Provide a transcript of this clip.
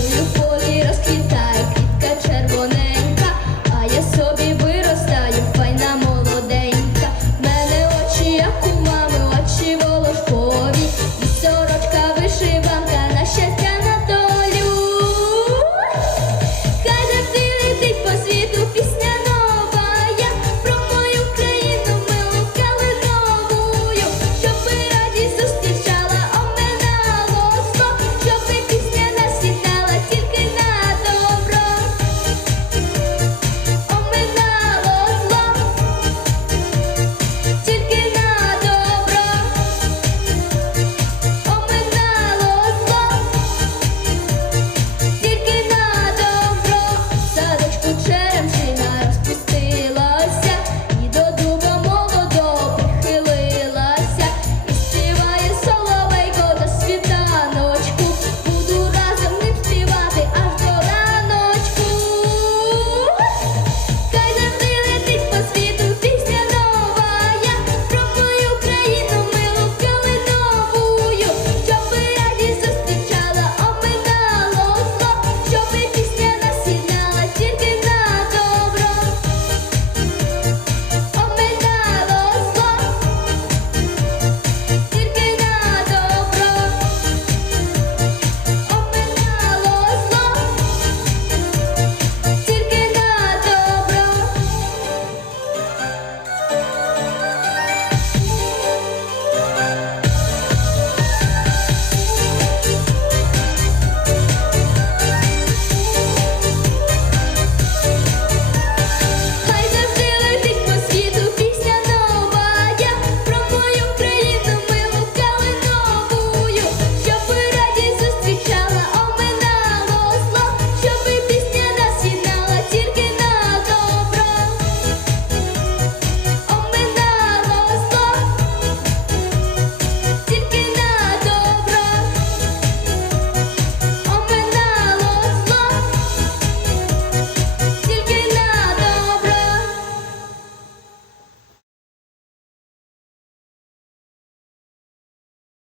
Синім полі розквітає.